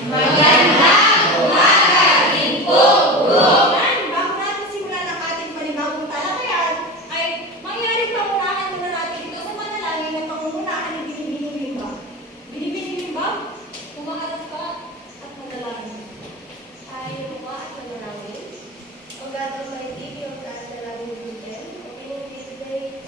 Magandang umaga din po, Guro. Bago natin simulan ang ating panibagong talakayan, ay mangyaring pangunahan muna natin ito sa manalangin ng pangungunahan ng Binibining Limbag. Binibining Limbag, kumaharap ka at manalangin. Tayo po at manalangin. O God Almighty, yung dalangin natin, opening today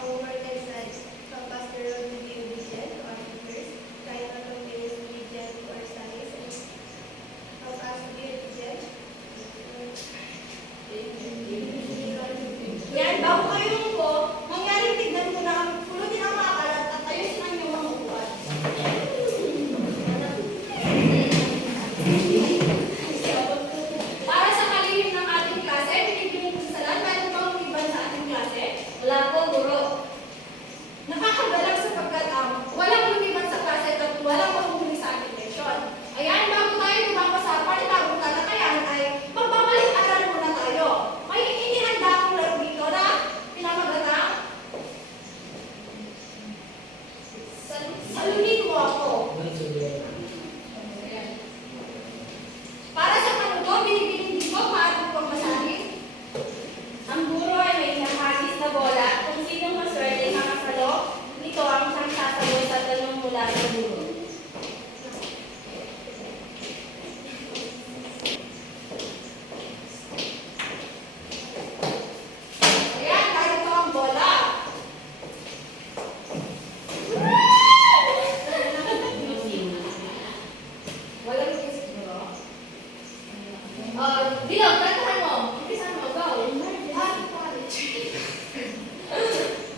our work and size. Help us to learn to be obedient to our teachers, guide us to be obedient to our studies, and help us to be obedient. Yan, bago kayo umupo, mangyaring tignan mo na pulutin ang mga kalat at ayusin ang iyong mga upuan. Para sa kalihim ng ating klase, binibining kusalan, meron bang umiban sa ating klase? Wala po, Guro. Nakakagalak sapagkat walang lumiban sa klase at walang mahuhuli sa ating leksyon. Ayan, bago tayo lumako sa panibagong talakayan ay magbabalik-aral muna tayo. May inihanda akong laro dito na pinamagatang saluhin mo ako. Para sa kanuto, binibining dito, maaari pang masahin. Ang guro ay may nakahagis na bola. Kung sinong maswerte makasalo, ito ang siyang sasagot sa tanong mula sa guro. Ayan, narito ang bola. Walang kiss, bro. Dilaw, kantahan mo. Umpisan mo, go.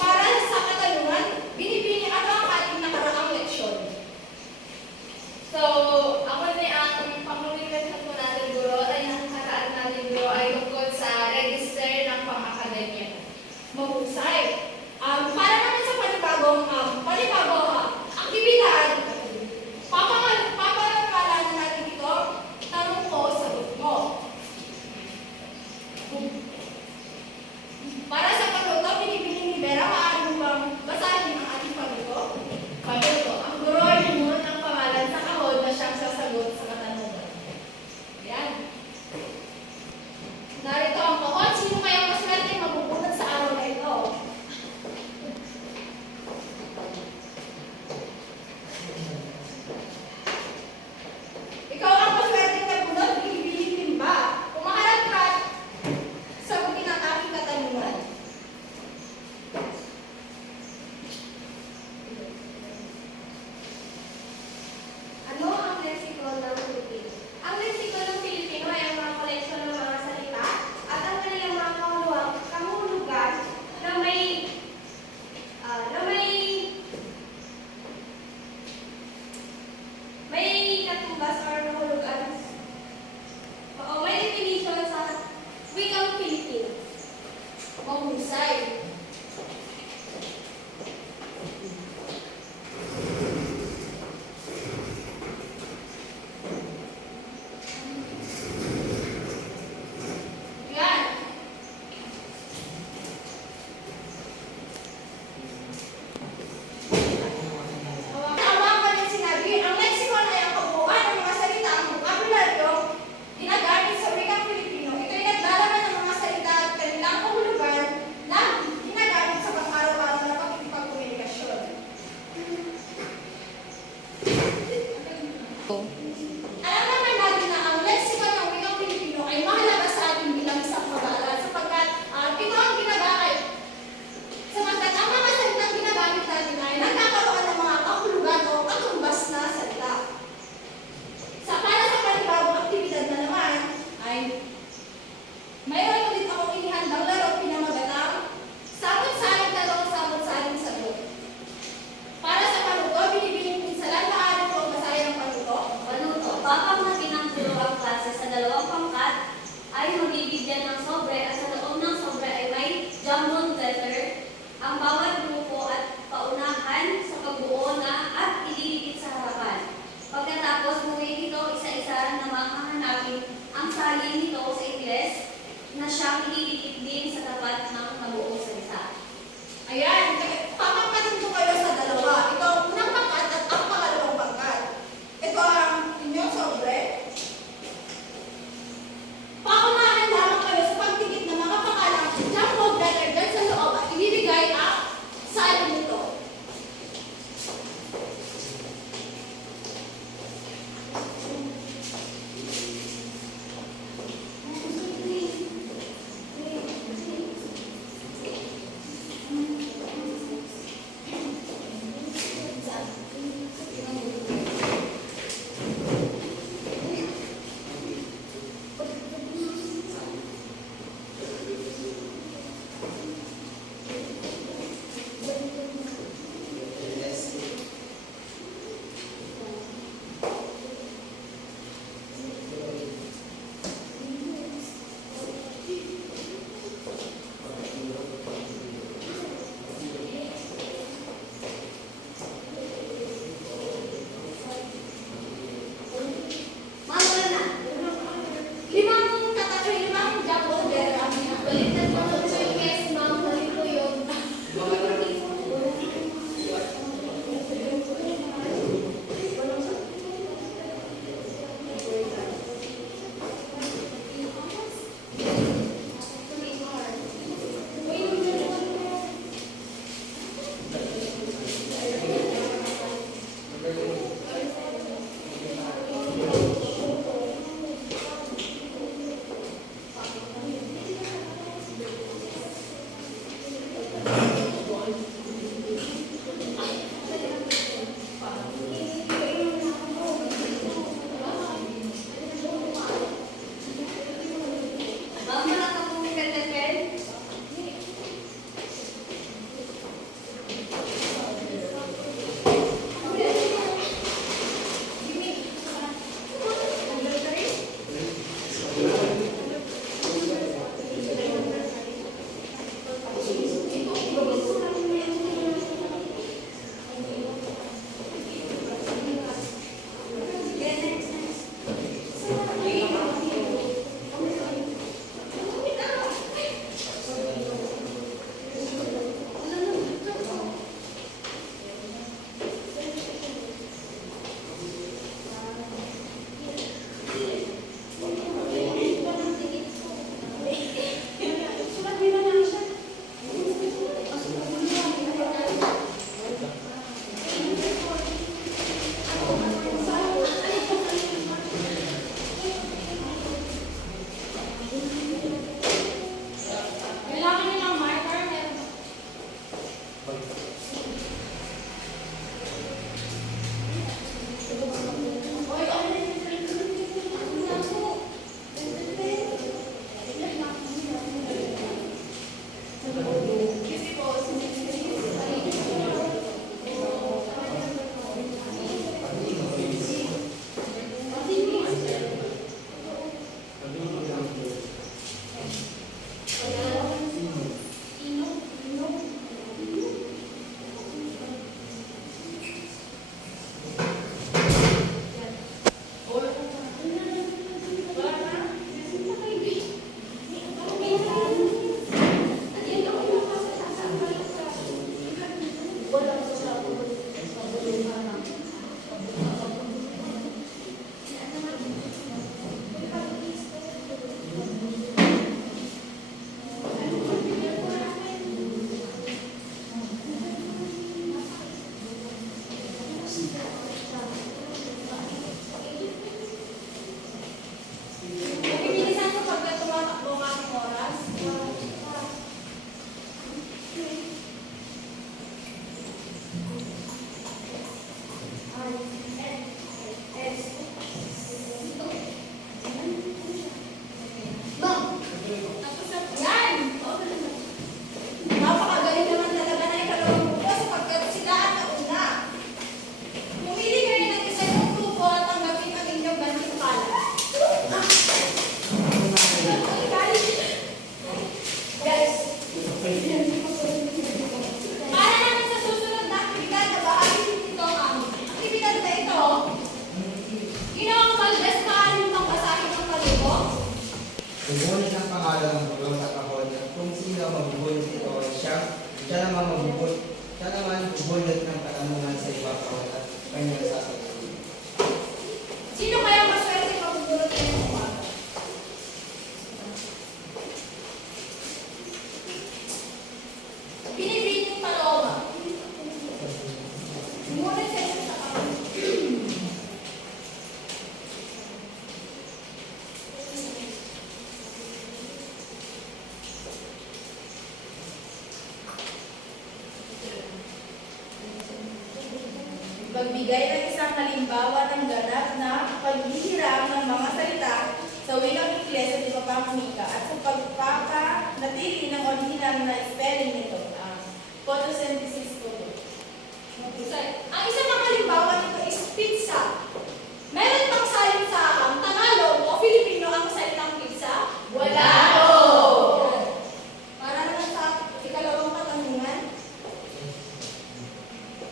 Para sa katanungan, binibini ano ang ating nakaraang leksyon. So, ako din ang pang-request po natin, Guro, ay nakakaraan natin, Guro, ay tungkol sa register ng pang-akademya. Mahusay. Para naman sa panibagong aktibidad, papangalanan natin ito, tanong ko, sagot mo. Para sa panuto, binibining ni Vera, maaari mo bang basahin ang ating panuto? Panuto, ang guro ay bumunot ng pangalan sa kahon na siyang sasagot sa katanungan. Yan. Narito ang kahon. Sino kayang maswerte mabubunot sa araw na ito? Ikaw ang maswerte mabunot, binibining limba. Kumaharap ka, sagutin ang aking katanungan. Ano ang leksiko ng Pilipino? Ang leksiko ng Pilipino ay ang mga koleksyon ng mga salita at ang kanilang mga kahulugan na may katumbas or kahulugan. Oo, may definition sa wikang Pilipino. Mahusay. Yan. Tama ko rin sinabi, ang lexicon ay ang kabuuan ng mga salita, ang vocabulary ginagamit sa wikang Pilipino. Ito ay naglalaman ng mga salita at kanilang kahulugan na ginagamit sa pang-araw-araw na pakikipagkomunikasyon. Alam naman natin na ang lexicon ng wikang Pilipino ay mahalaga sa ating bilang isang mag-aaral sapagkat ito ang ginagamit. Sapagkat ang mga salitang ginagamit natin ay nagkakaroon ng mga kahulugan o katumbas na salita. Para sa panibagong aktibidad na naman ay mayroon ulit akong inihandang laro pinamagatang samot-saring tanong, samot-saring sagot. Para sa panuto, binibining pinsalan, maaari po basahin ang panuto. Panuto, kapag naginanggulo ang klase sa dalawang pangkat, ay mabibigyan ng sobre at sa loob ng sobre ay may jumbled letter ang bawat grupo at paunahan sa pagbuo na at ididikit sa harapan. Pagkatapos buuin ito isa-isa na makahanapin ang salin nito sa Ingles na siyang ididikit din sa tapat ng mabuong salita. Ayan, papapatid ko kayo sa dalawa. Ito ang unang pangkat at ang pangalawang pangkat. Ito ang Magbigay ng isang halimbawa ng ganap na paghihiram ng mga salita sa wikang Ingles at iba pang wika at sa pagpapanatili ng original na spelling nito. Photosynthesis po. Ang isang mga halimbawa nito is pizza. Meron bang sayon sa Tagalog o Filipino ang salitang pizza? Wala. Para naman sa ikalawang katanungan.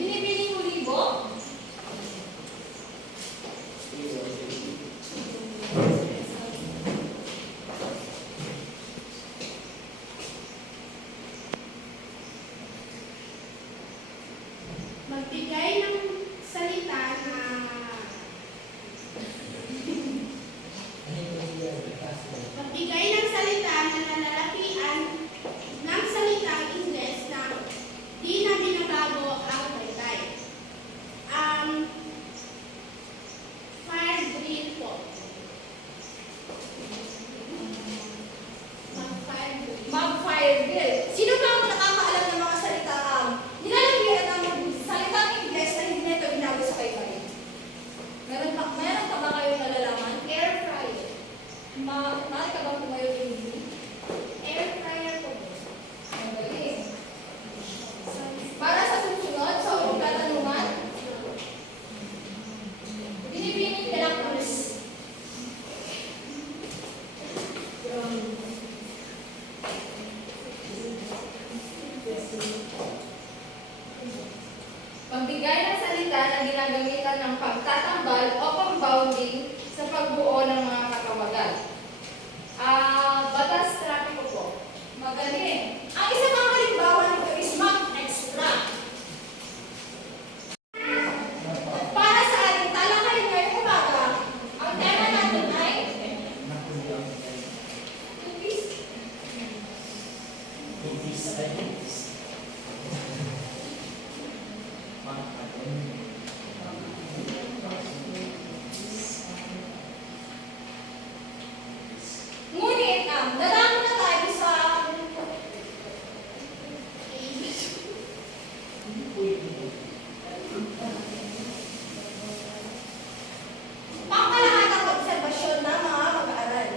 Binibining mo libo? Magbigay ng salita na magbigay ng salita na nalalakian ng salitang Ingles na di na binabago ang taytay. Fire drill po. Mag-fire drill. Mag-fire drill. Sino ba ang nakakaalam ng mga salita nilalagyan ng salitang Ingles na hindi nito binago sa taytay? Meron pa ba kayo nalalaman? Air fryer. Maaari ka bang tumayo hindi? Air fryer po. Para sa susunod, sa ulang katanungan, binibining ka lang please. Magbigay ng salita na ginagamitan ng pagtatambal o pang-bounding sa pagbuo ng mga katawagan. Batas trapiko po. Magaling. Ang isa pang halimbawa nito is mag-extract. Para sa ating talakayan ngayong umaga, ang tema natin ay tupis. Ngunit, dadaan na tayo sa pangkalahatang obserbasyon ng mga mag-aaral.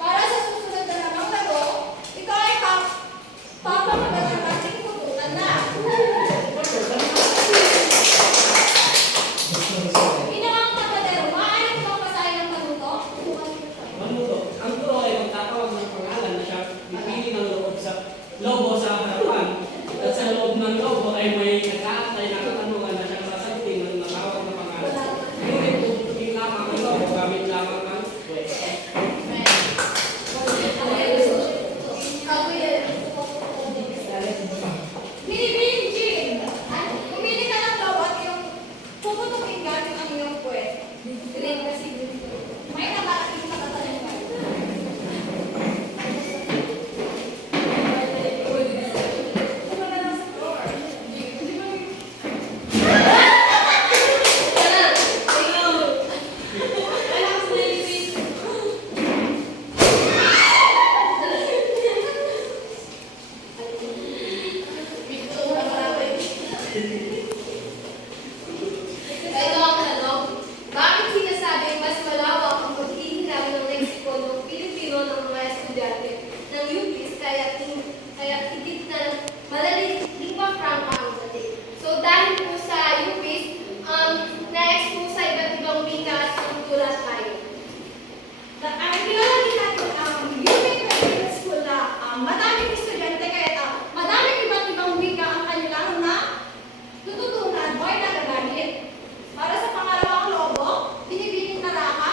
Para sa susunod na namang laro, ikaw ay papamagat ang ating tutunan na. Ginawang kapatero, maaari ko bang basahin ang panuto? Manuto. Ang turo ay magtatawag ng pangalan na siya pipili ng lobo sa harapan. At sa loob ng lobo ay may nag-aantay na katanungan na siya sasagutin ng natawag na pangalan. Ngunit tututukin lamang ang lobo gamit lamang ang Binibining Jim, pumili ka ng bawat yung puputukin gamit ang iyong puwet. Green kasi dito. May nabarating na katanungan. Kumala lang sa floor. Ito ang tanong. Bakit sinasabing mas malawak ang paghihiram ng leksiko ng Pilipino ng mga estudyante ng UPIS kaya higit na madaling lingua franca ang dating? So dahil po sa UPIS, na-expose sa iba't ibang wika at kultura tayo. Ang kilala din natin ang UP Private School na madaming estudyante kaya madaming iba't ibang wika ang kanilang na tututunan o ay nagagamit. Para sa pangalawang lobo, binibining na raka.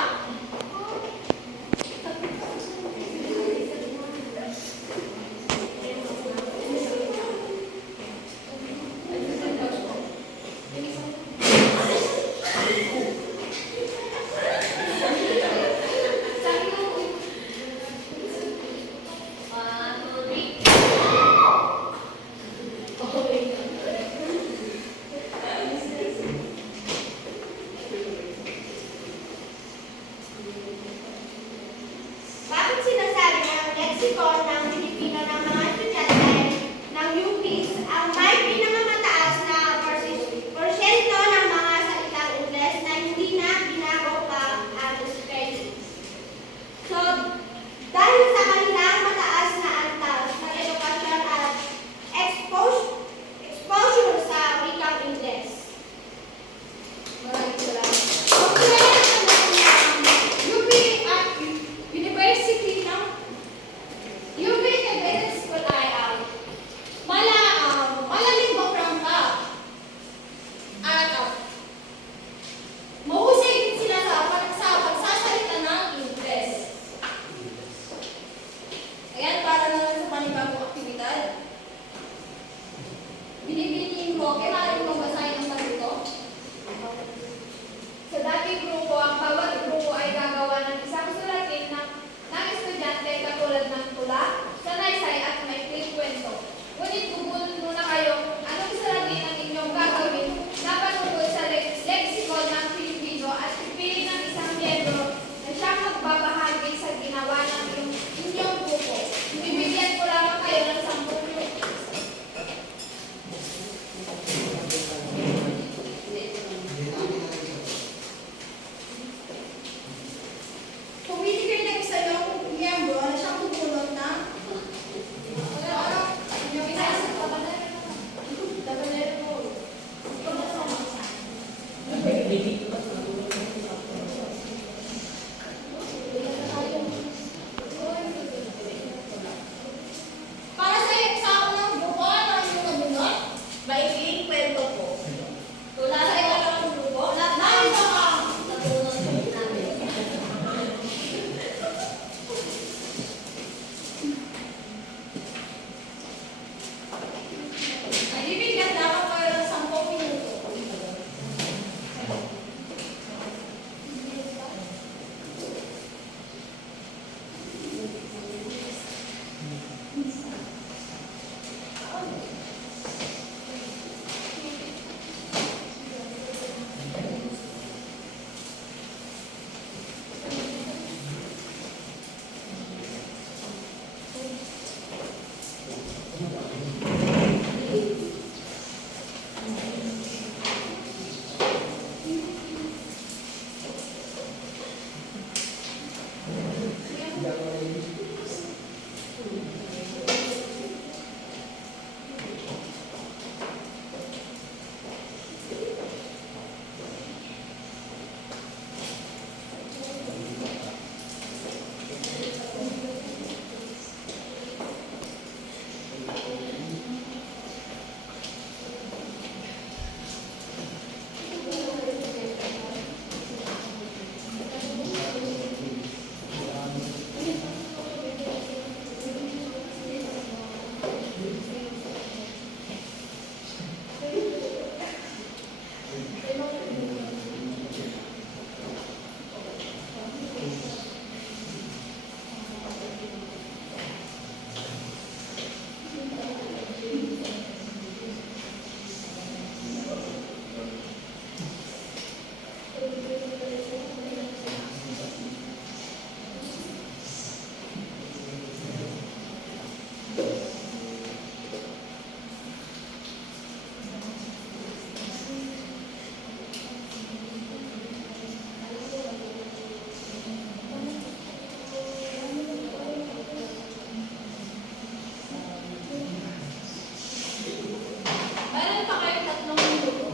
Meron pa kayong 3 minuto.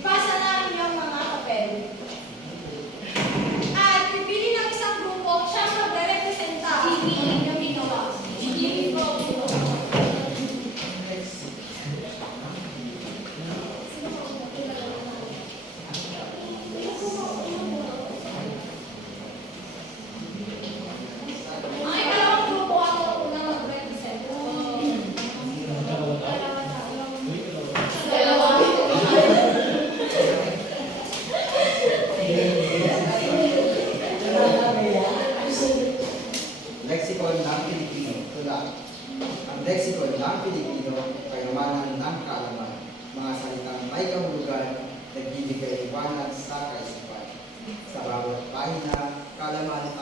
Ipasa na ang inyong mga papel. At pipili ng isang grupo siyang magre-representa. Hindi yung ginawa. Hindi ko ginawa. Ang ikalawang grupo ako ang unang mag-represent. Lexicon ng Pilipino. Tula. Ang lexicon ng Pilipino, kayamanan ng kaalaman, mga salitang may kahulugan, nagbibigay liwanag sa kaisipan. Sa bawat pahina, kaalaman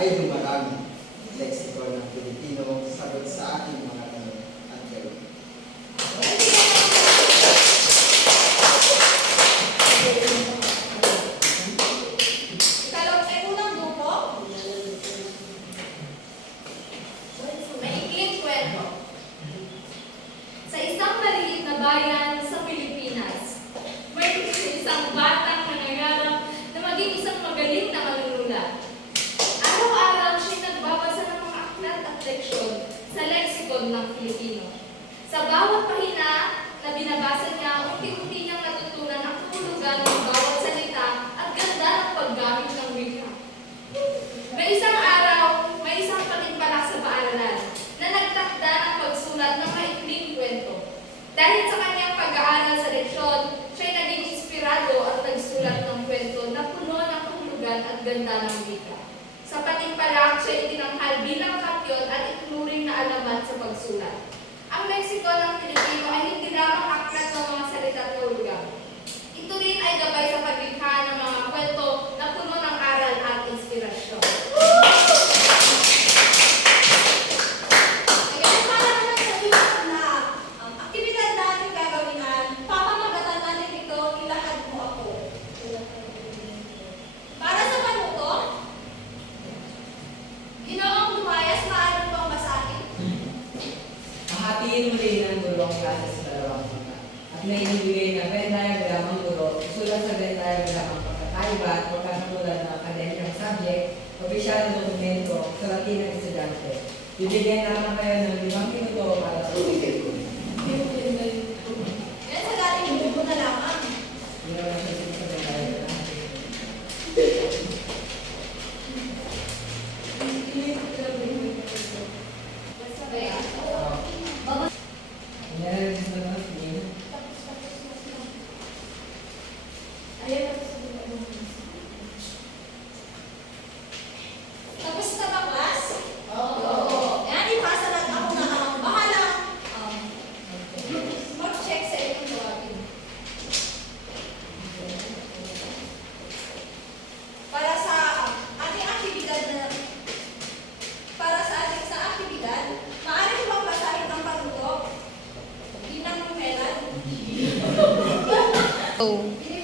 ay dumarami. Lexicon ng Pilipino, sagot sa ating mga tanong at gawin. Unang grupo, maikling kwento. Sa isang maliit na bayan sa Pilipinas, may isang batang nangangarap na maging isang magaling na manunulat. Araw-araw siya'y nagbabasa ng mga aklat at leksyon sa leksikon ng Pilipino. Sa bawat pahina na binabasa niya, unti-unti niyang natutunan ang kahulugan ng bawat salita at ganda ng paggamit ng wika. May isang araw, may isang patimpalak sa paaralan na nagtakda ng pagsulat ng maikling kwento. Dahil sa kanyang pag-aaral sa leksyon, siya'y naging inspirado at nagsulat ng kwento na puno ng kahulugan at ganda ng wika. Sa patimpalak, siya'y itinanghal bilang kampiyon at itinuring na alamat sa pagsulat. Ang Mexico ng Pilipino ay hindi lamang aklat ng mga salita at kahulugan. Ito rin ay gabay sa paglikha ng mga kwento na puno ng aral at inspirasyon. Ngayon, para naman sa susunod na aktibidad natin gagawin, papamagatan natin ito, ilahad mo ako. Para sa panuto, Ginoong Dumayas, maaari mo bang basahin? Hahatiin muli ng guro ang klase sa dalawang pangkat. At may inibigay na Venn diagram ang guro, sulat sa Venn diagram ang pagkakaiba at pagkakatulad ng akademikang subject, opisyal na dokumento, sa Latin ng estudyante. Bibigyan naman kayo ng 5 minuto para sa ulitin ko. Yan sa dating grupo na lamang. Hindi naman siya sa Venn diagram. Yan, gusto naman sige. Tapos na ba, class? Oo. Yan, ipasa lang ako na ang bahalang mag-check sa inyong gawain. Para sa ating aktibidad maaari ko bang basahin ang panuto? Ginang Melan? go.